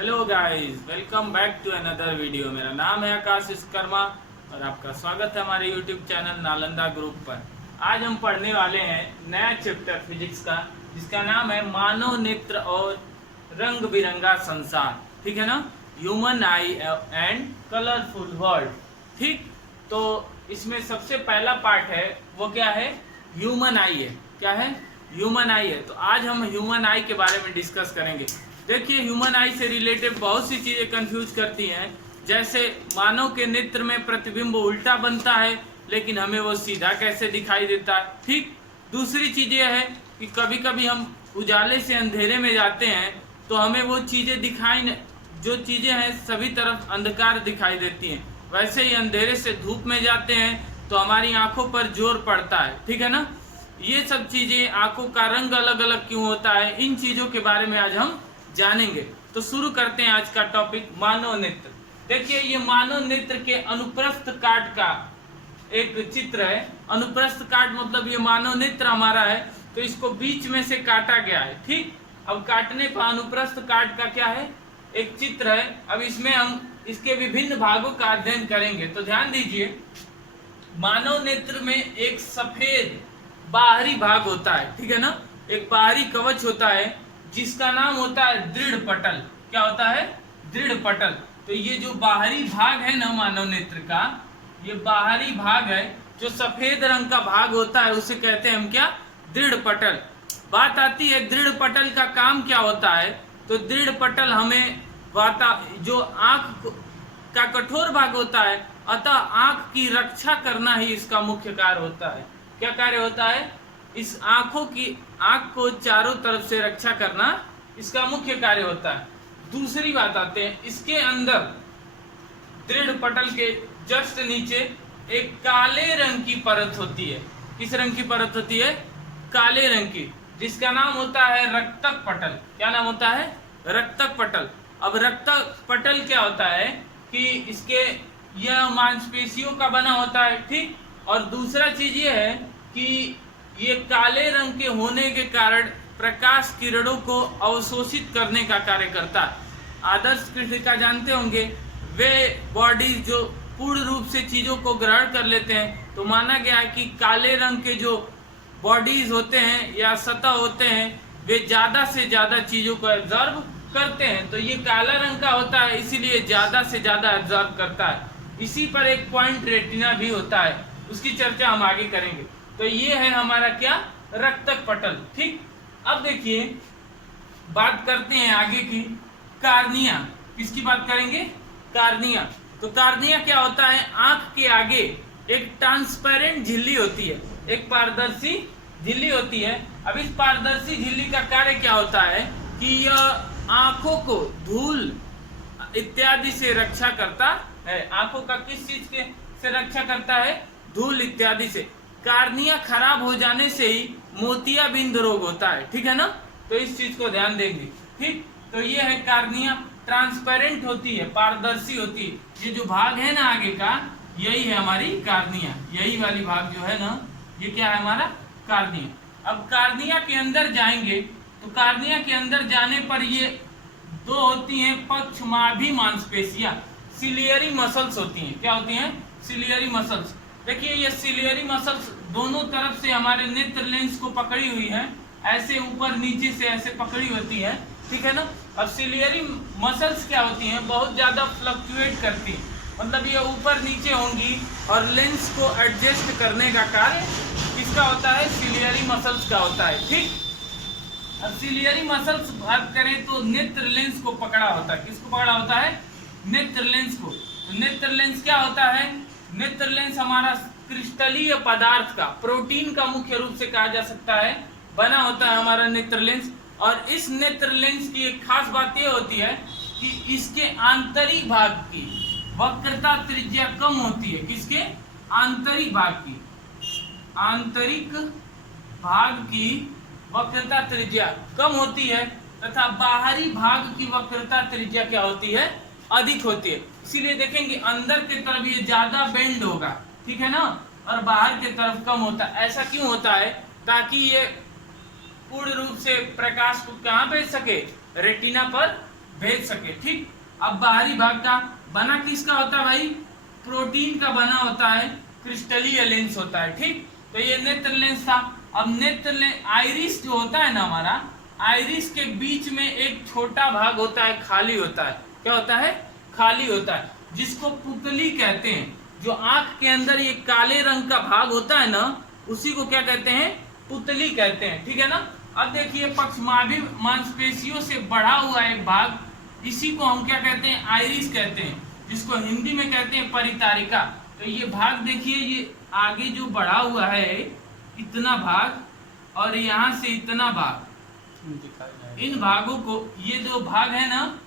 Hello guys, welcome back to another video. मेरा नाम है आकाश विश्वकर्मा और आपका स्वागत है हमारे यूट्यूब चैनल नालंदा ग्रुप पर। आज हम पढ़ने वाले हैं नया चैप्टर फिजिक्स का, जिसका नाम है मानव नेत्र और रंग बिरंगा संसार। ठीक है ना, human I and colourful world. ठीक, तो इसमें सबसे पहला पार्ट है वो क्या है, ह्यूमन आई है। क्या है? ह्यूमन आई है। तो आज हम ह्यूमन आई के बारे में डिस्कस करेंगे। देखिए, ह्यूमन आई से रिलेटेड बहुत सी चीज़ें कंफ्यूज करती हैं। जैसे मानव के नेत्र में प्रतिबिंब उल्टा बनता है, लेकिन हमें वो सीधा कैसे दिखाई देता है। ठीक, दूसरी चीज़ ये है कि कभी कभी हम उजाले से अंधेरे में जाते हैं तो हमें वो चीज़ें दिखाई, जो चीज़ें हैं सभी तरफ अंधकार दिखाई देती हैं। वैसे ही अंधेरे से धूप में जाते हैं तो हमारी आंखों पर जोर पड़ता है। ठीक है ना, ये सब चीज़ें, आंखों का रंग अलग अलग क्यों होता है, इन चीज़ों के बारे में आज हम जानेंगे। तो शुरू करते हैं आज का टॉपिक, मानव नेत्र। देखिए, ये मानव नेत्र के अनुप्रस्थ काट का एक चित्र है। अनुप्रस्थ काट मतलब ये मानव नेत्र हमारा है, तो इसको बीच में से काटा गया है। ठीक, अब काटने पर अनुप्रस्थ काट का क्या है, एक चित्र है। अब इसमें हम इसके विभिन्न भागों का अध्ययन करेंगे। तो ध्यान दीजिए, मानव नेत्र में एक सफेद बाहरी भाग होता है। ठीक है ना, एक बाहरी कवच होता है जिसका नाम होता है दृढ़ पटल। क्या होता है? दृढ़ पटल। तो ये जो बाहरी भाग है ना मानव नेत्र का, ये बाहरी भाग है जो सफेद रंग का भाग होता है, उसे कहते हैं हम क्या, दृढ़ पटल। बात आती है दृढ़ पटल का काम क्या होता है। तो दृढ़ पटल हमें जो आंख का कठोर भाग होता है, अतः आंख की रक्षा करना ही इसका मुख्य कार्य होता है। क्या कार्य होता है? इस आंख को चारों तरफ से रक्षा करना इसका मुख्य कार्य होता है। दूसरी बात आते हैं, इसके अंदर दृढ़ पटल के जस्ट नीचे एक काले रंग की परत होती है। किस रंग की परत होती है? काले रंग की, जिसका नाम होता है रक्तक पटल। क्या नाम होता है? रक्तक पटल। अब रक्तक पटल क्या होता है कि इसके यह मांसपेशियों का बना होता है। ठीक, और दूसरा चीज ये है कि ये काले रंग के होने के कारण प्रकाश किरणों को अवशोषित करने का कार्य करता है। आदर्श कृतिका जानते होंगे, वे बॉडीज जो पूर्ण रूप से चीजों को ग्रहण कर लेते हैं, तो माना गया है कि काले रंग के जो बॉडीज होते हैं या सतह होते हैं, वे ज्यादा से ज्यादा चीजों को एब्जॉर्ब करते हैं। तो ये काला रंग का होता है, इसीलिए ज्यादा से ज्यादा एब्जॉर्ब करता है। इसी पर एक पॉइंट रेटिना भी होता है, उसकी चर्चा हम आगे करेंगे। तो ये है हमारा क्या, रक्तक पटल। ठीक, अब देखिए बात करते हैं आगे की, कार्निया। किसकी बात करेंगे? कार्निया। तो कार्निया क्या होता है? आंख के आगे एक ट्रांसपेरेंट झिल्ली होती है, एक पारदर्शी झिल्ली होती है। अब इस पारदर्शी झिल्ली का कार्य क्या होता है कि यह आंखों को धूल इत्यादि से रक्षा करता है। आंखों का किस चीज के से रक्षा करता है? धूल इत्यादि से। कार्निया खराब हो जाने से ही मोतियाबिंद रोग होता है। ठीक है ना, तो इस चीज को ध्यान देंगे। ठीक, तो ये है कार्निया, ट्रांसपेरेंट होती है, पारदर्शी होती है। ये जो भाग है ना आगे का, यही है हमारी कार्निया। यही वाली भाग जो है ना, ये क्या है हमारा, कार्निया। अब कार्निया के अंदर जाएंगे तो कार्निया के अंदर जाने पर ये दो होती हैं पक्षमाभी मांसपेशियां, सिलियरी मसल्स होती हैं। क्या होती हैं? Ciliary muscles. देखिए, ये सिलियरी मसल्स दोनों तरफ से हमारे नेत्र लेंस को पकड़ी हुई है, ऐसे ऊपर नीचे से ऐसे पकड़ी होती है। ठीक है ना। अब सिलियरी मसल्स क्या होती हैं? बहुत ज्यादा फ्लक्चुएट करती हैं, मतलब ये ऊपर नीचे होंगी और लेंस को एडजस्ट करने का कार्य किसका होता है? सिलियरी मसल्स का होता है। ठीक, अब सिलियरी मसल्स बात करें तो नेत्र लेंस को पकड़ा होता है। किसको पकड़ा होता है? नेत्र लेंस को। तो नेत्र लेंस क्या होता है? नेत्र लेंस हमारा क्रिस्टलीय पदार्थ का, प्रोटीन का मुख्य रूप से कहा जा सकता है, बना होता है हमारा नेत्र लेंस। और इस नेत्र लेंस की एक खास बात यह होती है कि इसके आंतरिक भाग की वक्रता त्रिज्या कम होती है। किसके? आंतरिक भाग की, आंतरिक भाग की वक्रता त्रिज्या कम होती है, तथा बाहरी भाग की वक्रता त्रिज्या क्या होती है? अधिक होती है। इसीलिए देखेंगे अंदर की तरफ ये ज्यादा बेंड होगा, ठीक है ना, और बाहर की तरफ कम होता है। ऐसा क्यों होता है? ताकि ये पूर्ण रूप से प्रकाश को कहाँ भेज सके? रेटिना पर भेज सके। ठीक, अब बाहरी भाग का बना किसका होता है भाई? प्रोटीन का बना होता है, क्रिस्टलीय लेंस होता है। ठीक, तो ये नेत्र लेंस था। अब नेत्र लेंस, आइरिस जो होता है ना हमारा, आइरिस के बीच में एक छोटा भाग होता है, खाली होता है। क्या होता है? खाली होता है, जिसको पुतली कहते हैं। जो आंख के अंदर ये काले रंग का भाग होता है ना, उसी को क्या कहते हैं? पुतली कहते हैं। ठीक है ना। अब देखिए, पक्षमाभि मांसपेशियों से बढ़ा हुआ एक भाग, इसी को हम क्या कहते हैं? आइरिस कहते हैं, जिसको हिंदी में कहते हैं परितारिका। तो ये भाग देखिए, ये आगे जो बढ़ा हुआ है इतना भाग, और यहाँ से इतना भाग, इन भागों को, ये दो भाग है ना,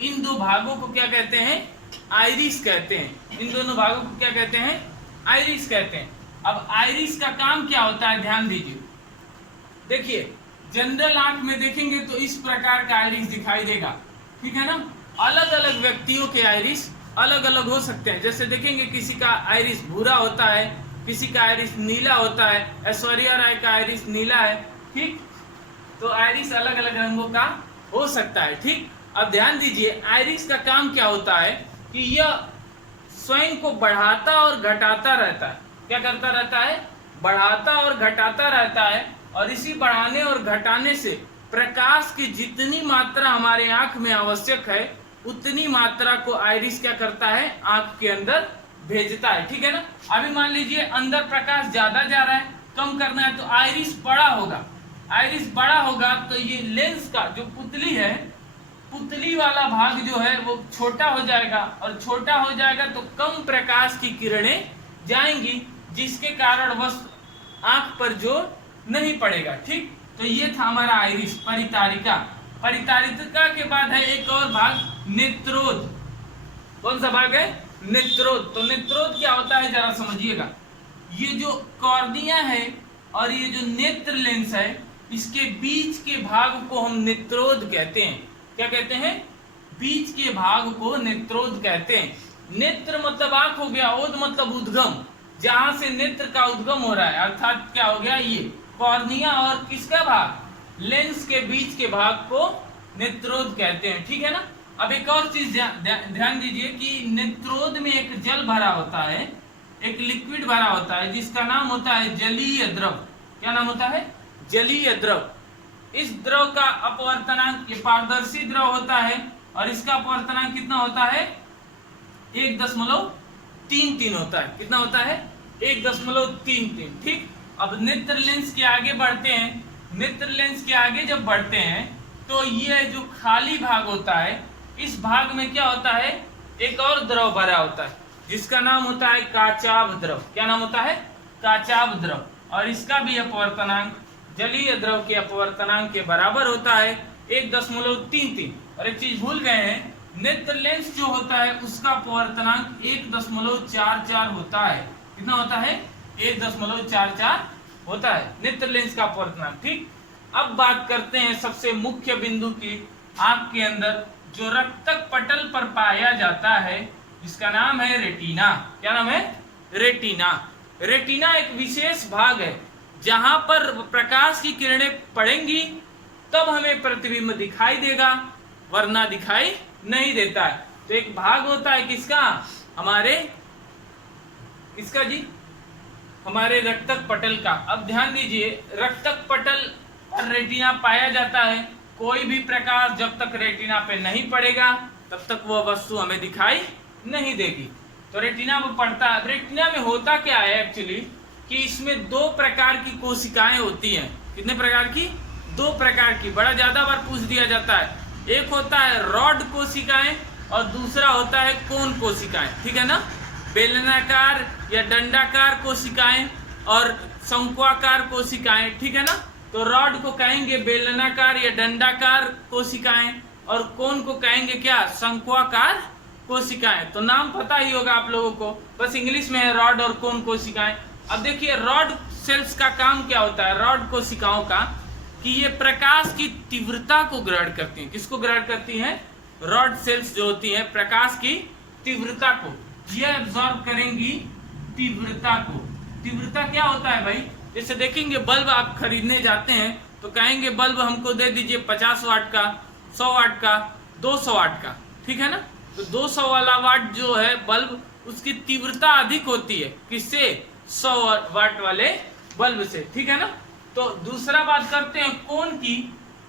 इन दो भागों को क्या कहते हैं? आइरिस कहते हैं। इन दोनों भागों को क्या कहते हैं? आइरिस कहते हैं। अब आइरिस का काम क्या होता है, ध्यान दीजिए। देखिए, जनरल आंख में देखेंगे तो इस प्रकार का आइरिस दिखाई देगा। ठीक है ना। अलग अलग व्यक्तियों के आइरिस अलग अलग हो सकते हैं। जैसे देखेंगे, किसी का आइरिस भूरा होता है, किसी का आइरिस नीला होता है। ऐश्वर्या राय का आइरिस नीला है। ठीक, तो आइरिस अलग अलग रंगों का हो सकता है। ठीक, अब ध्यान दीजिए, आइरिस का काम क्या होता है कि यह स्वयं को बढ़ाता और घटाता रहता है। क्या करता रहता है? बढ़ाता और घटाता रहता है। और इसी बढ़ाने और घटाने से प्रकाश की जितनी मात्रा हमारे आंख में आवश्यक है, उतनी मात्रा को आइरिस क्या करता है? आंख के अंदर भेजता है। ठीक है ना। अभी मान लीजिए अंदर प्रकाश ज्यादा जा रहा है, कम करना है, तो आइरिस बड़ा होगा। आइरिस बड़ा होगा तो ये लेंस का जो पुतली है, पुतली वाला भाग जो है वो छोटा हो जाएगा, और छोटा हो जाएगा तो कम प्रकाश की किरणें जाएंगी, जिसके कारण वह आंख पर जोर नहीं पड़ेगा। ठीक, तो ये था हमारा आइरिस, परितारिका। परितारिका के बाद है एक और भाग, नेत्रोद। कौन सा भाग है? नेत्रोद। तो नेत्रोद क्या होता है जरा समझिएगा। ये जो कॉर्निया है और ये जो नेत्र लेंस है, इसके बीच के भाग को हम नेत्रोद कहते हैं। क्या कहते हैं? बीच के भाग को नेत्रोद कहते हैं। नेत्र मतलब आंख हो गया, ओद मतलब उद्गम, जहां से नेत्र का उद्गम हो रहा है, अर्थात क्या हो गया? ये कॉर्निया और किसका भाग? लेंस के बीच के भाग को नेत्रोद कहते हैं। ठीक है ना। अब एक और चीज ध्यान दीजिए कि नेत्रोद में एक जल भरा होता है, एक लिक्विड भरा होता है, जिसका नाम होता है जलीय द्रव। क्या नाम होता है? जलीय द्रव। इस द्रव का अपवर्तनांक, ये पारदर्शी द्रव होता है, और इसका अपवर्तनांक कितना होता है? 1.33 होता है। कितना होता है? 1.33। ठीक, अब नेत्र लेंस के आगे बढ़ते हैं। नेत्र लेंस के आगे जब बढ़ते हैं तो ये जो खाली भाग होता है, इस भाग में क्या होता है? एक और द्रव भरा होता है, जिसका नाम होता है काचाभ द्रव। क्या नाम होता है? काचाभ द्रव। और इसका भी अपवर्तनांक जलीय द्रव के अपवर्तनांक के बराबर होता है, 1.33। और एक चीज भूल गए हैं, नेत्र लेंस जो होता है उसका अपवर्तनांक 1.44 होता है। कितना होता है? 1.44 होता है नेत्र लेंस का अपवर्तनांक। ठीक, अब बात करते हैं सबसे मुख्य बिंदु की। आंख के अंदर जो रक्तक पटल पर पाया जाता है, जिसका नाम है रेटिना। क्या नाम है? रेटिना। रेटिना एक विशेष भाग है, जहां पर प्रकाश की किरणें पड़ेंगी तब हमें प्रतिबिंब दिखाई देगा, वरना दिखाई नहीं देता है। तो एक भाग होता है किसका? हमारे किसका जी? हमारे रक्तक पटल का। अब ध्यान दीजिए, रक्तक पटल पर रेटिना पाया जाता है। कोई भी प्रकाश जब तक रेटिना पे नहीं पड़ेगा तब तक वह वस्तु हमें दिखाई नहीं देगी। तो रेटिना पर पड़ता है। रेटिना में होता क्या है एक्चुअली कि इसमें 2 प्रकार की कोशिकाएं होती हैं। कितने प्रकार की? 2 प्रकार की। बड़ा ज्यादा बार पूछ दिया जाता है। एक होता है रॉड कोशिकाएं और दूसरा होता है कोन कोशिकाएं। ठीक है ना। बेलनाकार या डंडाकार कोशिकाएं और शंक्वाकार कोशिकाएं। ठीक है ना। तो रॉड को कहेंगे बेलनाकार या डंडाकार कोशिकाएं, और कोन को कहेंगे क्या? शंक्वाकार कोशिकाएं। तो नाम पता ही होगा आप लोगों को, बस इंग्लिश में है रॉड और कोन कोशिकाएं। अब देखिए, रॉड सेल्स का काम क्या होता है, रॉड कोशिकाओं का, कि ये प्रकाश की तीव्रता को ग्रहण करती हैं। किसको ग्रहण करती हैं? रॉड सेल्स जो होती हैं प्रकाश की तीव्रता को ये एब्जॉर्ब करेंगी, तीव्रता को। तीव्रता क्या होता है भाई? जैसे देखेंगे बल्ब आप खरीदने जाते हैं तो कहेंगे बल्ब हमको दे दीजिए 50 वाट का, 100 वाट का, 200 वाट का, ठीक है ना। तो 200 वाला वाट जो है बल्ब, उसकी तीव्रता अधिक होती है किससे, 100 वाट वाले बल्ब से, ठीक है ना। तो दूसरा बात करते हैं कोन की।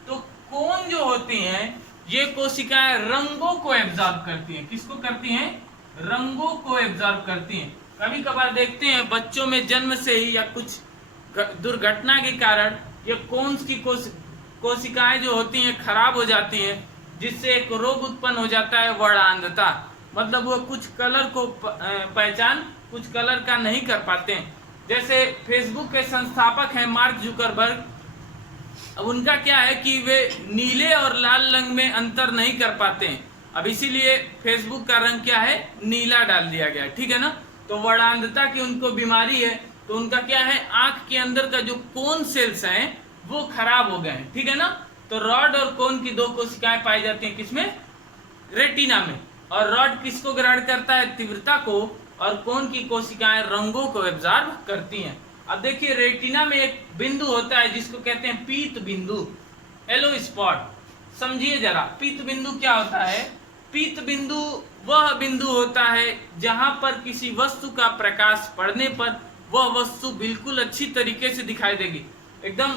तो कोन जो होती हैं ये कोशिकाएं रंगों को एब्जॉर्ब करती हैं। किसको करती हैं, रंगों को एब्जॉर्ब करती हैं। कभी कभार देखते हैं बच्चों में जन्म से ही या कुछ दुर्घटना के कारण ये कोन्स की कोशिकाएं जो होती हैं खराब हो जाती हैं, जिससे एक रोग उत्पन्न हो जाता है वर्णांधता। मतलब वो कुछ कलर को पहचान कुछ कलर का नहीं कर पाते हैं। जैसे फेसबुक के संस्थापक हैं मार्क जुकरबर्ग, अब उनका क्या है कि वे नीले और लाल रंग में अंतर नहीं कर पाते हैं। अब इसीलिए फेसबुक का रंग क्या है, नीला डाल दिया गया, ठीक है ना। तो वर्णांधता की उनको बीमारी है, तो उनका क्या है, आंख के अंदर का जो कोन सेल्स हैं वो खराब हो गए हैं, ठीक है ना। तो रॉड और कोन की 2 कोशिकाएं पाई जाती हैं किसमें, रेटिना में। और रॉड किसको ग्रहण करता है, तीव्रता को, और कोन की कोशिकाएं रंगों को एब्जॉर्ब करती हैं। अब देखिए रेटिना में एक बिंदु होता है जिसको कहते हैं पीत बिंदु, येलो स्पॉट। समझिए जरा, पीत बिंदु क्या होता है। पीत बिंदु वह बिंदु होता है जहां पर किसी वस्तु का प्रकाश पड़ने पर वह वस्तु बिल्कुल अच्छी तरीके से दिखाई देगी, एकदम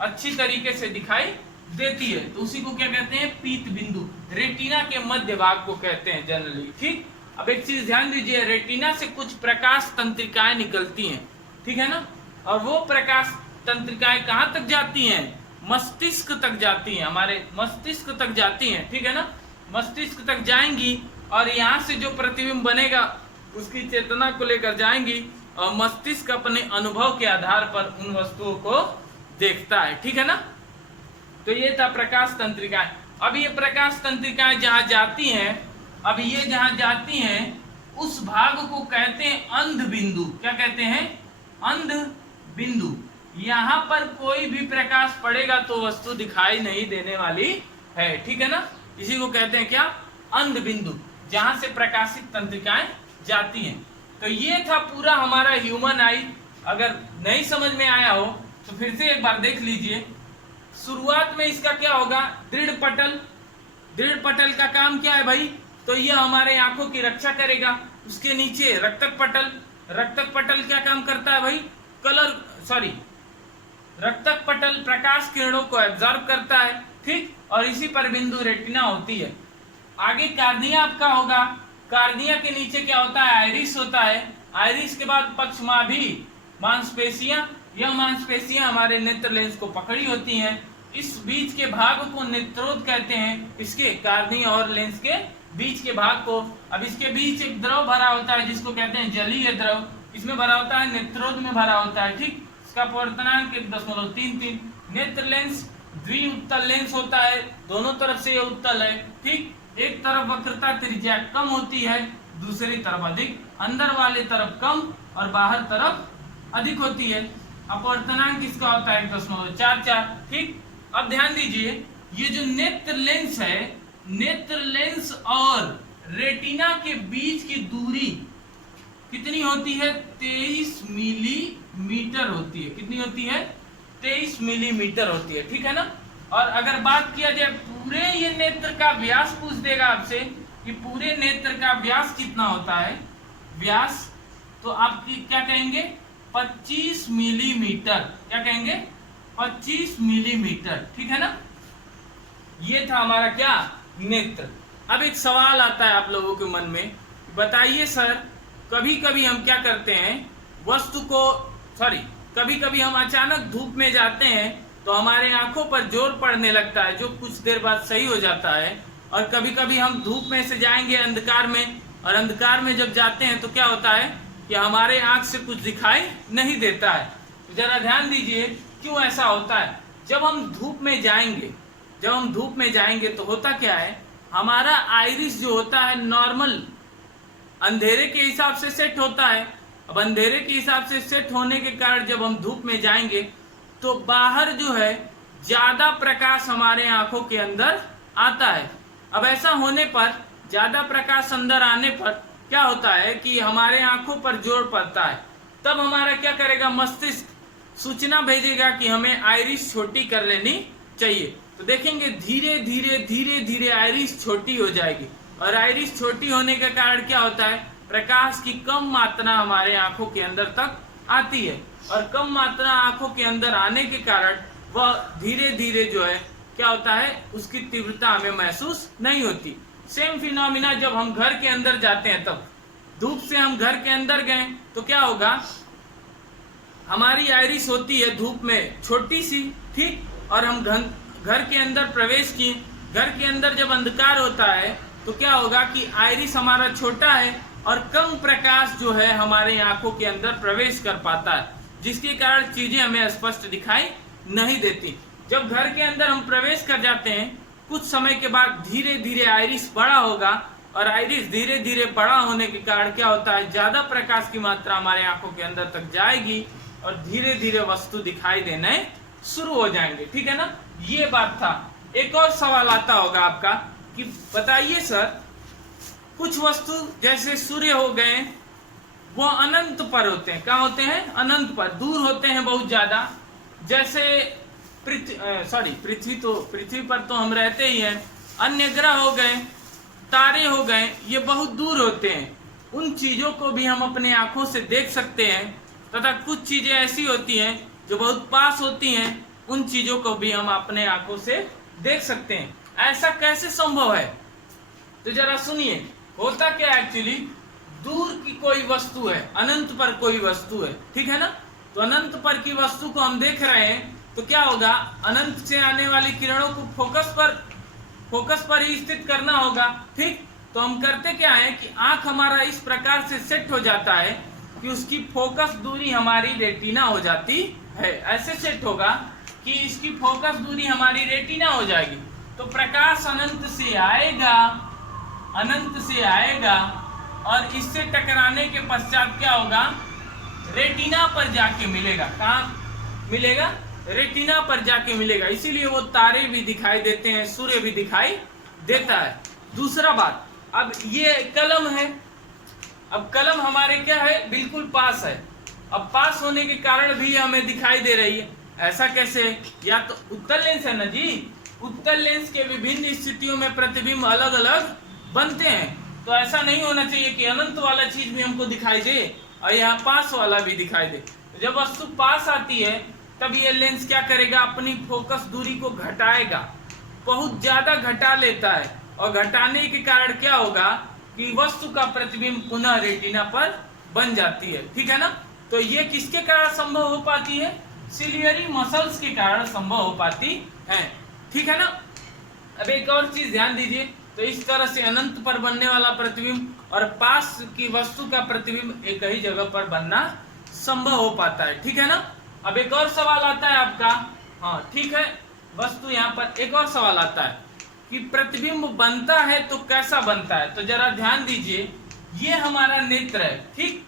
अच्छी तरीके से दिखाई देती है। तो उसी को क्या कहते हैं, पीत बिंदु। रेटिना के मध्य भाग को कहते हैं जनरली, ठीक। अब एक चीज ध्यान दीजिए, रेटिना से कुछ प्रकाश तंत्रिकाएं निकलती हैं, ठीक है ना। और वो प्रकाश तंत्रिकाएं कहाँ तक जाती हैं, मस्तिष्क तक जाती हैं, हमारे मस्तिष्क तक जाती हैं, ठीक है ना। मस्तिष्क तक जाएंगी और यहाँ से जो प्रतिबिंब बनेगा उसकी चेतना को लेकर जाएंगी, और मस्तिष्क अपने अनुभव के आधार पर उन वस्तुओं को देखता है, ठीक है ना। तो ये था प्रकाश तंत्रिकाएं। अब ये प्रकाश तंत्रिकाएं जहां जाती हैं, अब ये जहां जाती हैं उस भाग को कहते हैं अंध बिंदु। क्या कहते हैं, अंध बिंदु। यहाँ पर कोई भी प्रकाश पड़ेगा तो वस्तु दिखाई नहीं देने वाली है, ठीक है ना। इसी को कहते हैं क्या, अंध बिंदु, जहां से प्रकाशित तंत्रिकाएं जाती हैं। तो ये था पूरा हमारा ह्यूमन आई। अगर नहीं समझ में आया हो तो फिर से एक बार देख लीजिए। शुरुआत में इसका क्या होगा, दृढ़ पटल। दृढ़ पटल का काम क्या है भाई, तो यह हमारे आंखों की रक्षा करेगा। उसके नीचे रक्तक पटल। रक्तक पटल क्या काम करता है भाई, रक्तक पटल प्रकाश किरणों को एब्जॉर्ब करता है, ठीक। और इसी पर बिंदु रेटिना होती है। आगे कार्निया आपका होगा। कार्निया के नीचे क्या होता है, आइरिस होता है। आइरिस के बाद पक्षमाभी मांसपेशियां। यह मांसपेशियां हमारे नेत्र लेंस को पकड़ी होती हैं। इस बीच के भाग को नेत्रोद कहते हैं, इसके कार्निया और लेंस के बीच के भाग को। अब इसके बीच एक द्रव भरा होता है जिसको कहते हैं जलीय द्रव। इसमें भरा होता है, नेत्रोद में भरा होता है, ठीक। इसका अपवर्तनांक 1.33। नेत्र लेंस द्विउत्तल लेंस होता है, दोनों तरफ से ये उत्तल है, ठीक। एक तरफ वक्रता त्रिज्या कम होती है, दूसरी तरफ अधिक। अंदर वाले तरफ कम और बाहर तरफ अधिक होती है। अपवर्तनांक इसका होता है 1.44, ठीक। अब ध्यान दीजिए, ये जो नेत्र लेंस है, नेत्र लेंस और रेटिना के बीच की दूरी कितनी होती है, 23 मिलीमीटर होती है। कितनी होती है, 23 मिलीमीटर होती है, ठीक है ना। और अगर बात किया जाए पूरे ये नेत्र का व्यास, पूछ देगा आपसे कि पूरे नेत्र का व्यास कितना होता है, व्यास, तो आप क्या कहेंगे, 25 मिलीमीटर। क्या कहेंगे, 25 मिलीमीटर, ठीक है ना। ये था हमारा क्या, नेत्र। अब एक सवाल आता है आप लोगों के मन में, बताइए सर, कभी कभी हम क्या करते हैं, वस्तु को कभी कभी हम अचानक धूप में जाते हैं तो हमारे आंखों पर जोर पड़ने लगता है, जो कुछ देर बाद सही हो जाता है। और कभी कभी हम धूप में से जाएंगे अंधकार में, और अंधकार में जब जाते हैं तो क्या होता है कि हमारे आंख से कुछ दिखाई नहीं देता है। तो जरा ध्यान दीजिए क्यों ऐसा होता है। जब हम धूप में जाएंगे तो होता क्या है, हमारा आइरिस जो होता है नॉर्मल अंधेरे के हिसाब से सेट होता है। अब अंधेरे के हिसाब से सेट होने के कारण जब हम धूप में जाएंगे तो बाहर जो है ज्यादा प्रकाश हमारे आंखों के अंदर आता है। अब ऐसा होने पर, ज्यादा प्रकाश अंदर आने पर क्या होता है कि हमारे आंखों पर जोर पड़ता है। तब हमारा क्या करेगा, मस्तिष्क सूचना भेजेगा कि हमें आइरिस छोटी कर लेनी चाहिए। तो देखेंगे धीरे धीरे धीरे धीरे आइरिस छोटी हो जाएगी, और आइरिस छोटी होने के कारण क्या होता है, प्रकाश की कम मात्रा हमारे आंखों के अंदर तक आती है, और कम मात्रा आंखों के अंदर आने के कारण वह धीरे धीरे जो है क्या होता है, उसकी तीव्रता हमें महसूस नहीं होती। सेम फिनोमिना जब हम घर के अंदर जाते हैं, तब धूप से हम घर के अंदर गए तो क्या होगा, हमारी आइरिस होती है धूप में छोटी सी, ठीक, और हम घर के अंदर प्रवेश किए। घर के अंदर जब अंधकार होता है तो क्या होगा कि आइरिस हमारा छोटा है और कम प्रकाश जो है हमारे आंखों के अंदर प्रवेश कर पाता है, जिसके कारण चीजें हमें स्पष्ट दिखाई नहीं देती। जब घर के अंदर हम प्रवेश कर जाते हैं, कुछ समय के बाद धीरे धीरे आइरिस बड़ा होगा, और आइरिस धीरे धीरे बड़ा होने के कारण क्या होता है, ज्यादा प्रकाश की मात्रा हमारे आंखों के अंदर तक जाएगी और धीरे धीरे वस्तु दिखाई देने शुरू हो जाएंगे। ठीक है ना, ये बात था। एक और सवाल आता होगा आपका कि बताइए सर, कुछ वस्तु जैसे सूर्य हो गए, वो अनंत पर होते हैं। क्या होते हैं? अनंत पर, दूर होते हैं बहुत ज्यादा। जैसे पृथ्वी पर तो हम रहते ही हैं। अन्य ग्रह हो गए, तारे हो गए, ये बहुत दूर होते हैं। उन चीजों को भी हम अपने आंखों से देख सकते हैं, तथा कुछ चीजें ऐसी होती हैं जो बहुत पास होती हैं, उन चीजों को भी हम अपने आंखों से देख सकते हैं। ऐसा कैसे संभव है? तो जरा सुनिए, होता क्या एक्चुअली, दूर की कोई वस्तु है, अनंत पर कोई वस्तु है, ठीक है ना, तो अनंत पर की वस्तु को हम देख रहे हैं, तो क्या होगा, अनंत से आने वाली किरणों को फोकस पर ही स्थित करना होगा, ठीक। तो हम करते क्या है कि आंख हमारा इस प्रकार से सेट हो जाता है कि उसकी फोकस दूरी हमारी रेटिना हो जाती है। ऐसे सेट होगा कि इसकी फोकस दूरी हमारी रेटिना हो जाएगी। तो प्रकाश अनंत से आएगा और इससे टकराने के पश्चात क्या होगा, रेटिना पर जाके मिलेगा। कहाँ मिलेगा? रेटिना पर जाके मिलेगा। इसीलिए वो तारे भी दिखाई देते हैं, सूर्य भी दिखाई देता है। दूसरा बात, अब ये कलम है, अब कलम हमारे क्या है, बिल्कुल पास है। अब पास होने के कारण भी हमें दिखाई दे रही है। ऐसा कैसे? या तो उत्तल लेंस है ना जी, उत्तल लेंस के विभिन्न स्थितियों में प्रतिबिंब अलग अलग बनते हैं। तो ऐसा नहीं होना चाहिए कि अनंत वाला चीज भी हमको दिखाई दे और यहाँ पास वाला भी दिखाई दे। तो जब वस्तु पास आती है तब ये लेंस क्या करेगा, अपनी फोकस दूरी को घटाएगा, बहुत ज्यादा घटा लेता है, और घटाने के कारण क्या होगा कि वस्तु का प्रतिबिंब पुनः रेटिना पर बन जाती है। ठीक है ना। तो ये किसके कारण संभव हो पाती है? सिलियरी मसल्स के कारण संभव हो पाती है। ठीक है ना। अब एक और चीज ध्यान दीजिए, तो इस तरह से अनंत पर बनने वाला प्रतिबिंब और पास की वस्तु का प्रतिबिंब एक ही जगह पर बनना संभव हो पाता है। ठीक है ना। अब एक और सवाल आता है आपका, हाँ ठीक है, वस्तु यहाँ पर एक और सवाल आता है कि प्रतिबिंब बनता है तो कैसा बनता है। तो जरा ध्यान दीजिए, ये हमारा नेत्र है, ठीक।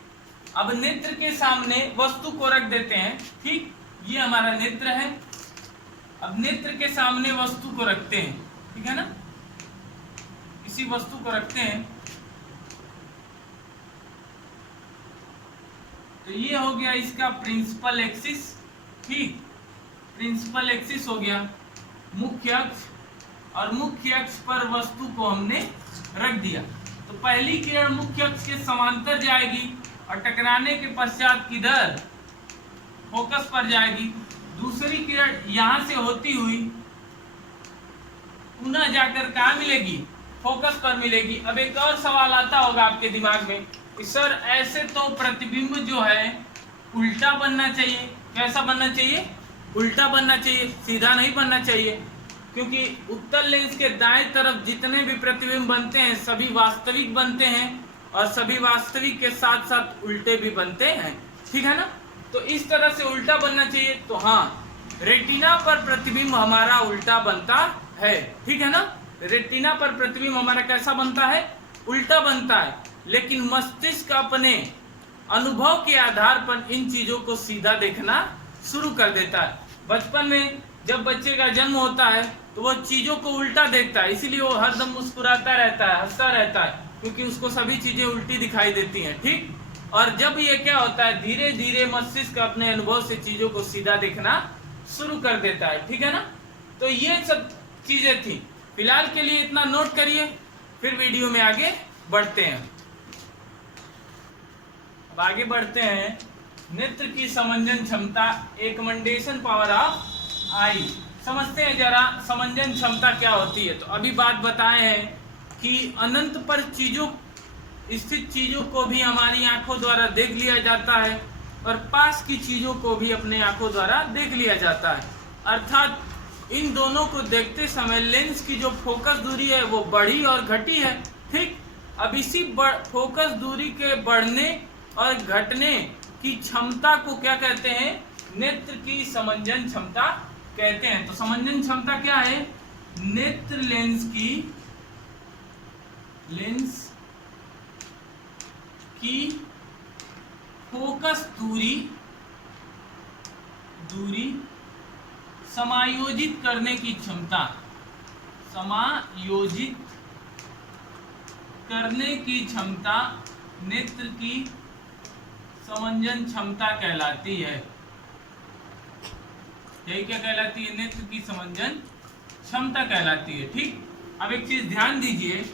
अब नेत्र के सामने वस्तु को रख देते हैं, ठीक, ये हमारा नेत्र है। अब नेत्र के सामने वस्तु को रखते हैं, ठीक है ना, इसी वस्तु को रखते हैं। तो ये हो गया इसका प्रिंसिपल एक्सिस, ठीक, प्रिंसिपल एक्सिस हो गया मुख्य अक्ष, और मुख्य अक्ष पर वस्तु को हमने रख दिया। तो पहली किरण मुख्य अक्ष के समांतर जाएगी और टकराने के पश्चात किधर, फोकस पर जाएगी। दूसरी किरण यहां से होती हुई पुनः जाकर कहाँ मिलेगी, फोकस पर मिलेगी। अब एक और सवाल आता होगा आपके दिमाग में, सर ऐसे तो प्रतिबिंब जो है उल्टा बनना चाहिए। कैसा बनना चाहिए? उल्टा बनना चाहिए, सीधा नहीं बनना चाहिए, क्योंकि उत्तल लेंस के दाएं तरफ जितने भी प्रतिबिंब बनते हैं सभी वास्तविक बनते हैं, और सभी वास्तविक के साथ साथ उल्टे भी बनते हैं। ठीक है ना। तो इस तरह से उल्टा बनना चाहिए। तो हाँ, रेटिना पर प्रतिबिंब हमारा उल्टा बनता है। ठीक है ना। रेटिना पर प्रतिबिंब हमारा कैसा बनता है? उल्टा बनता है। लेकिन मस्तिष्क अपने अनुभव के आधार पर इन चीजों को सीधा देखना शुरू कर देता है। बचपन में जब बच्चे का जन्म होता है तो वह चीजों को उल्टा देखता है, इसीलिए वो हरदम मुस्कुराता रहता है, हंसता रहता है, क्योंकि उसको सभी चीजें उल्टी दिखाई देती हैं। ठीक। और जब ये क्या होता है, धीरे धीरे मस्तिष्क अपने अनुभव से चीजों को सीधा देखना शुरू कर देता है। ठीक है ना। तो ये सब चीजें थी। फिलहाल के लिए इतना नोट करिए, फिर वीडियो में आगे बढ़ते हैं। अब आगे बढ़ते हैं। नेत्र की समंजन क्षमता, एकमंडेशन पावर ऑफ आई। समझते हैं जरा समंजन क्षमता क्या होती है। तो अभी बात बताए हैं कि अनंत पर स्थित चीजों को भी हमारी आंखों द्वारा देख लिया जाता है और पास की चीजों को भी अपने आंखों द्वारा देख लिया जाता है। अर्थात इन दोनों को देखते समय लेंस की जो फोकस दूरी है वो बढ़ी और घटी है। ठीक, अब इसी फोकस दूरी के बढ़ने और घटने की क्षमता को क्या कहते हैं? नेत्र की समंजन क्षमता कहते हैं। तो समंजन क्षमता क्या है? नेत्र लेंस की फोकस दूरी समायोजित करने की क्षमता, नेत्र की समंजन क्षमता कहलाती है। यही क्या कहलाती है? नेत्र की समंजन क्षमता कहलाती है। ठीक, अब एक चीज ध्यान दीजिए,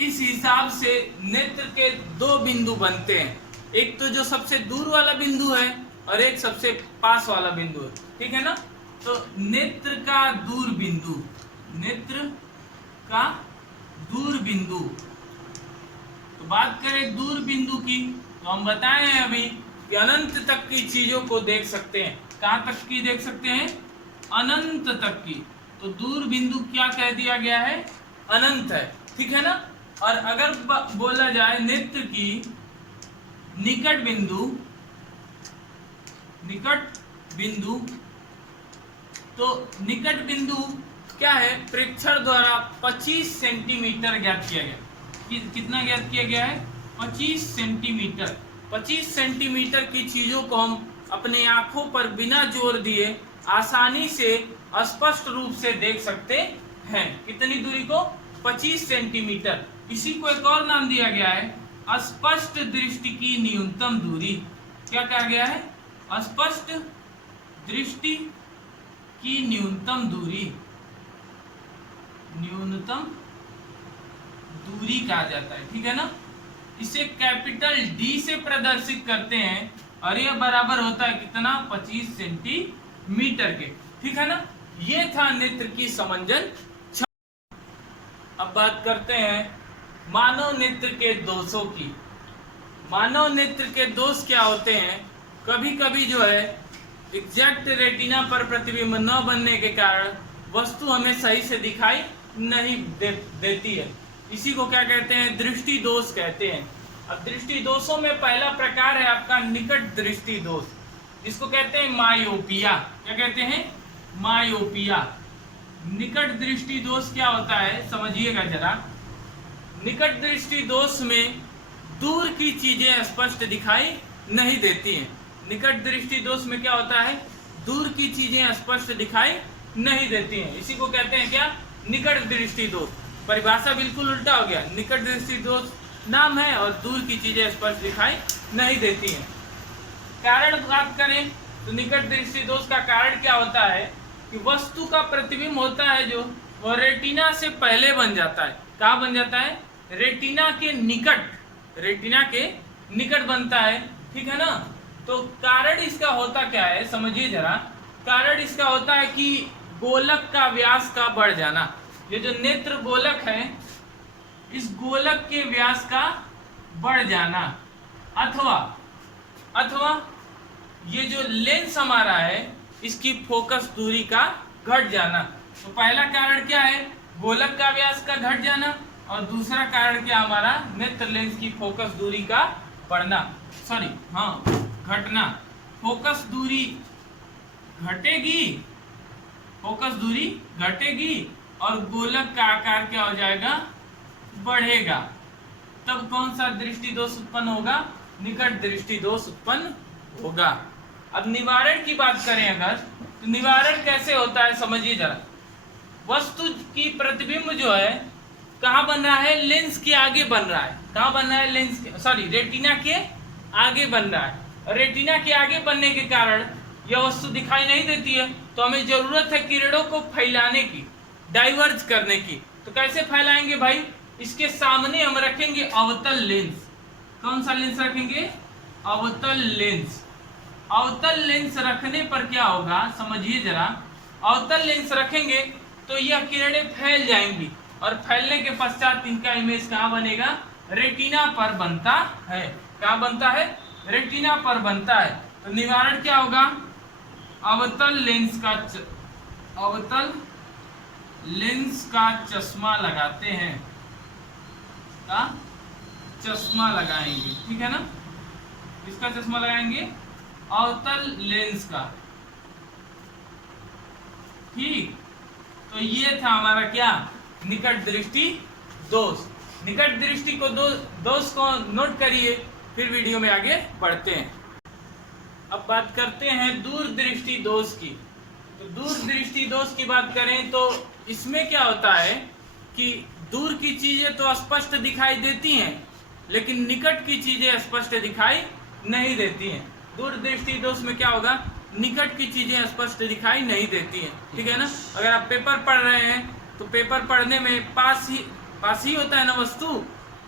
इस हिसाब से नेत्र के दो बिंदु बनते हैं। एक तो जो सबसे दूर वाला बिंदु है और एक सबसे पास वाला बिंदु है। ठीक है ना? तो नेत्र का दूर बिंदु, तो बात करें दूर बिंदु की, तो हम बताए हैं अभी कि अनंत तक की चीजों को देख सकते हैं। कहां तक की देख सकते हैं? अनंत तक की। तो दूर बिंदु क्या कह दिया गया है? अनंत है। ठीक है ना? और अगर बोला जाए नेत्र की निकट बिंदु, तो निकट बिंदु क्या है? प्रेक्षण द्वारा 25 सेंटीमीटर ज्ञात किया गया। कितना ज्ञात किया गया है? 25 सेंटीमीटर। 25 सेंटीमीटर की चीजों को हम अपने आंखों पर बिना जोर दिए आसानी से स्पष्ट रूप से देख सकते हैं। कितनी दूरी को? 25 सेंटीमीटर। इसी को एक और नाम दिया गया है, स्पष्ट दृष्टि की न्यूनतम दूरी। क्या कहा गया है? स्पष्ट दृष्टि की न्यूनतम दूरी कहा जाता है। ठीक है ना? इसे कैपिटल डी से प्रदर्शित करते हैं और यह बराबर होता है कितना? 25 सेंटीमीटर के। ठीक है ना? ये था नेत्र की समंजन। अब बात करते हैं मानव नेत्र के दोषों की। मानव नेत्र के दोष क्या होते हैं? कभी कभी जो है एग्जैक्ट रेटिना पर प्रतिबिंब न बनने के कारण वस्तु हमें सही से दिखाई नहीं देती है। इसी को क्या कहते हैं? दृष्टि दोष कहते हैं। अब दृष्टि दोषों में पहला प्रकार है आपका निकट दृष्टि दोष, जिसको कहते हैं मायोपिया। क्या कहते हैं? मायोपिया। निकट दृष्टि दोष क्या होता है समझिएगा जरा। निकट दृष्टि दोष में दूर की चीजें स्पष्ट दिखाई नहीं देती हैं। निकट दृष्टि दोष में क्या होता है? दूर की चीजें स्पष्ट दिखाई नहीं देती हैं। इसी को कहते हैं क्या? निकट दृष्टि दोष। परिभाषा बिल्कुल उल्टा हो गया। निकट दृष्टि दोष नाम है और दूर की चीजें स्पष्ट दिखाई नहीं देती हैं। कारण बात करें तो निकट दृष्टि दोष का कारण क्या होता है कि वस्तु का प्रतिबिंब होता है जो वो रेटिना से पहले बन जाता है। कहाँ बन जाता है? रेटिना के निकट बनता है। ठीक है ना? तो कारण इसका होता क्या है समझिए जरा। कारण इसका होता है कि गोलक का व्यास का बढ़ जाना। ये जो नेत्र गोलक है, इस गोलक के व्यास का बढ़ जाना, अथवा ये जो लेंस हमारा है इसकी फोकस दूरी का घट जाना। तो पहला कारण क्या है? गोलक का व्यास का घट जाना, और दूसरा कारण क्या हमारा? नेत्र लेंस की फोकस दूरी का बढ़ना, घटना। फोकस दूरी घटेगी और गोलक का आकार क्या हो जाएगा? बढ़ेगा। तब कौन सा दृष्टि दोष उत्पन्न होगा? निकट दृष्टि दोष उत्पन्न होगा। अब निवारण की बात करें अगर, तो निवारण कैसे होता है समझिए जरा। वस्तु की प्रतिबिंब जो है कहाँ बन रहा है? लेंस के आगे बन रहा है। कहाँ बन रहा है? रेटिना के आगे बन रहा है। रेटिना के आगे बनने के कारण यह वस्तु दिखाई नहीं देती है, तो हमें जरूरत है किरणों को फैलाने की, डाइवर्ज करने की। तो कैसे फैलाएंगे भाई? इसके सामने हम रखेंगे अवतल लेंस। कौन सा लेंस रखेंगे? अवतल लेंस। अवतल लेंस रखने पर क्या होगा समझिए जरा। अवतल लेंस रखेंगे तो यह किरणें फैल जाएंगी और फैलने के पश्चात इनका इमेज कहाँ बनेगा? रेटिना पर बनता है। कहाँ बनता है? रेटिना पर बनता है। तो निवारण क्या होगा? अवतल लेंस का चश्मा लगाते हैं, का चश्मा लगाएंगे, ठीक है ना? किसका चश्मा लगाएंगे? अवतल लेंस का। ठीक, तो ये था हमारा क्या? निकट दृष्टि दोष। निकट दृष्टि को दोष को नोट करिए, फिर वीडियो में आगे बढ़ते हैं। अब बात करते हैं दूर दृष्टि दोष की। तो दूर दृष्टि दोष की बात करें तो इसमें क्या होता है कि दूर की चीजें तो स्पष्ट दिखाई देती हैं, लेकिन निकट की चीजें स्पष्ट दिखाई नहीं देती हैं। दूर दृष्टि दोष में क्या होगा? निकट की चीजें स्पष्ट दिखाई नहीं देती हैं, ठीक है ना? अगर आप पेपर पढ़ रहे हैं तो पेपर पढ़ने में पास ही होता है ना वस्तु,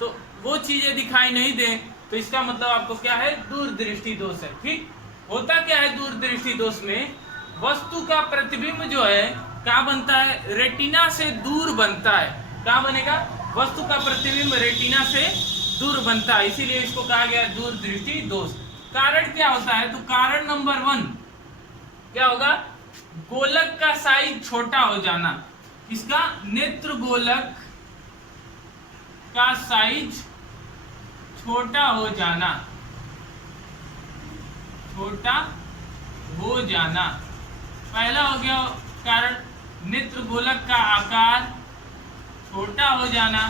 तो वो चीजें दिखाई नहीं दे तो इसका मतलब आपको क्या है? दूर दृष्टि दोष है। ठीक, होता क्या है दूर दृष्टि दोष में? वस्तु का प्रतिबिंब जो है कहाँ बनता है? रेटिना से दूर बनता है। कहाँ बनेगा? वस्तु का प्रतिबिंब रेटिना से दूर बनता है, इसीलिए इसको कहा गया दूर दृष्टि दोष। कारण क्या होता है? तो कारण नंबर 1 क्या होगा? गोलक का साइज छोटा हो जाना। इसका नेत्र गोलक का साइज छोटा हो जाना, छोटा हो जाना पहला हो गया कारण। नेत्र गोलक का आकार छोटा हो जाना।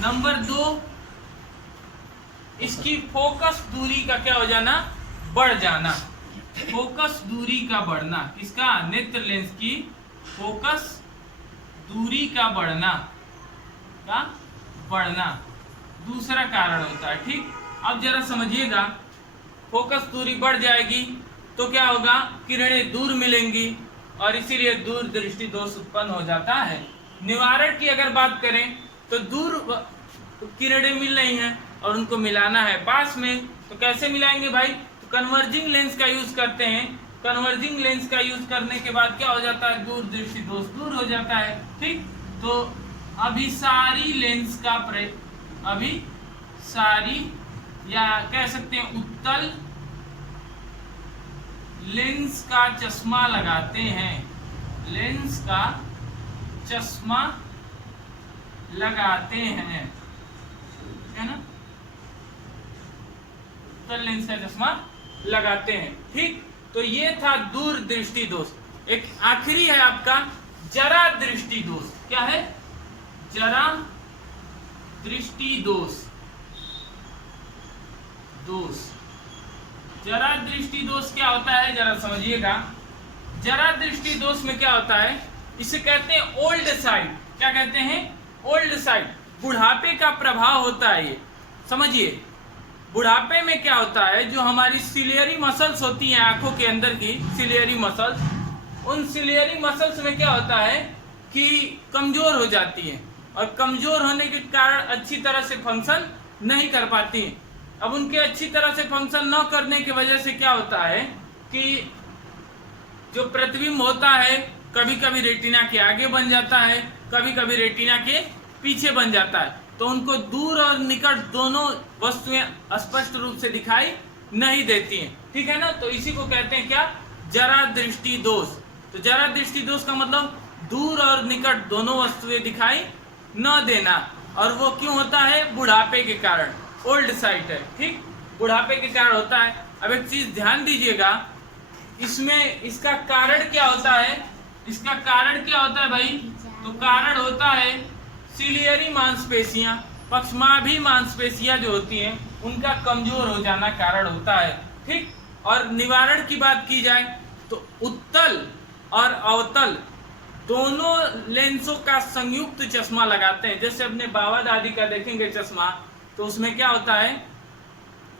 नंबर 2, इसकी फोकस दूरी का क्या हो जाना? बढ़ जाना। फोकस दूरी का बढ़ना। किसका? नेत्र लेंस की फोकस दूरी का बढ़ना, दूसरा कारण होता है। ठीक, अब जरा समझिएगा, फोकस दूरी बढ़ जाएगी तो क्या होगा? किरणें दूर मिलेंगी और इसीलिए दूर दृष्टि दोष उत्पन्न हो जाता है। निवारण की अगर बात करें तो दूर किरणें मिल रही हैं और उनको मिलाना है पास में, तो कैसे मिलाएंगे भाई? तो कन्वर्जिंग लेंस का यूज करते हैं। कन्वर्जिंग लेंस का यूज करने के बाद क्या हो जाता है? दूर दृष्टि दोष दूर हो जाता है। ठीक, तो अभिसारी लेंस का अभिसारी या कह सकते हैं उत्तल लेंस का चश्मा लगाते हैं। लेंस का चश्मा लगाते हैं, है ना? उत्तल लेंस का चश्मा लगाते हैं। ठीक, तो ये था दूर दृष्टि दोष। एक आखिरी है आपका जरा दृष्टि दोष। क्या है? जरा दृष्टि दोष। जरा दृष्टि दोष क्या होता है जरा समझिएगा। जरा दृष्टि दोष में क्या होता है? इसे कहते हैं ओल्ड साइट। क्या कहते हैं? Old site. बुढ़ापे का प्रभाव होता है ये, समझिए। बुढ़ापे में क्या होता है? जो हमारी सिलियरी मसल्स होती हैं आंखों के अंदर की सिलियरी मसल्स, उन सिलियरी मसल्स में क्या होता है कि कमजोर हो जाती हैं और कमजोर होने के कारण अच्छी तरह से फंक्शन नहीं कर पाती हैं। अब उनके अच्छी तरह से फंक्शन न करने की वजह से क्या होता है कि जो प्रतिबिंब होता है कभी कभी रेटिना के आगे बन जाता है, कभी कभी रेटिना के पीछे बन जाता है, तो उनको दूर और निकट दोनों वस्तुएं स्पष्ट रूप से दिखाई नहीं देती हैं। ठीक है ना? तो इसी को कहते हैं क्या? जरा दृष्टि दोष। तो जरा दृष्टि दोष का मतलब दूर और निकट दोनों वस्तुएं दिखाई न देना, और वो क्यों होता है? बुढ़ापे के कारण। ओल्ड साइट है। ठीक, बुढ़ापे के कारण होता है। अब एक चीज ध्यान दीजिएगा, इसमें इसका कारण क्या होता है? इसका कारण क्या होता है भाई? तो कारण होता है सिलियरी मांसपेशियां, पक्षमाभी मांसपेशियां जो होती हैं उनका कमजोर हो जाना कारण होता है। ठीक, और निवारण की बात की जाए तो उत्तल और अवतल दोनों लेंसों का संयुक्त चश्मा लगाते हैं। जैसे अपने बाबा दादी का देखेंगे चश्मा, तो उसमें क्या होता है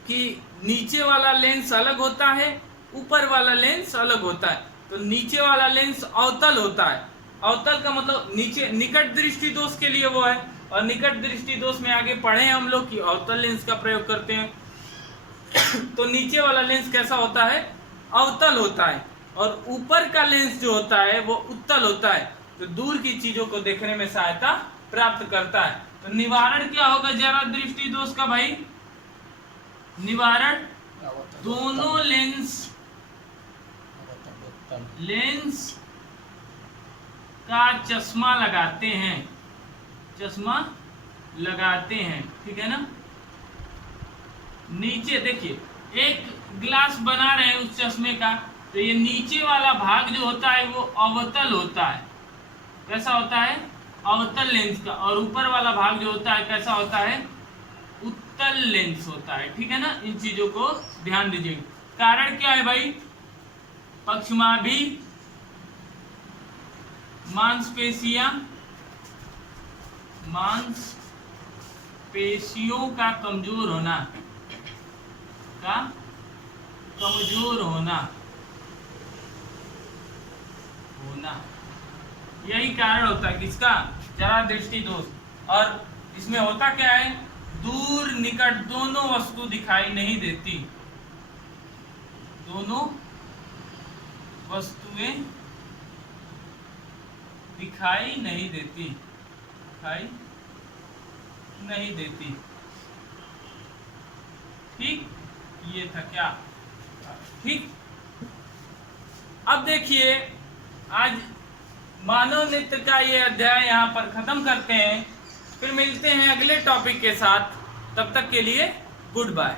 कि नीचे वाला लेंस अलग होता है, ऊपर वाला लेंस अलग होता है। तो नीचे वाला लेंस अवतल होता है। अवतल का मतलब नीचे निकट दृष्टि दोष के लिए वो है, और निकट दृष्टि दोष में आगे पढ़े हैं हम लोग कि अवतल लेंस का प्रयोग करते हैं। तो नीचे वाला लेंस कैसा होता है? अवतल होता है, और ऊपर का लेंस जो होता है वो उत्तल होता है, तो दूर की चीजों को देखने में सहायता प्राप्त करता है। तो निवारण क्या होगा जरा दृष्टि दोष का भाई? निवारण दोनों लेंस का चश्मा लगाते हैं, चश्मा लगाते हैं, ठीक है ना। नीचे देखिए, एक ग्लास बना रहे हैं उस चश्मे का, तो ये नीचे वाला भाग जो होता है वो अवतल होता है। कैसा होता है? अवतल लेंस का। और ऊपर वाला भाग जो होता है कैसा होता है? उत्तल लेंस होता है, ठीक है ना। इन चीजों को ध्यान दीजिए। कारण क्या है भाई? पक्षमाभि मांसपेशियों का कमजोर होना, यही कारण होता है किसका? जरा दृष्टि दोष। और इसमें होता क्या है? दूर निकट दोनों वस्तु दिखाई नहीं देती, दोनों वस्तुएं दिखाई नहीं देती, ठीक। ये था क्या? ठीक। अब देखिए, आज मानव नेत्र का ये अध्याय यहाँ पर खत्म करते हैं, फिर मिलते हैं अगले टॉपिक के साथ। तब तक के लिए गुड बाय।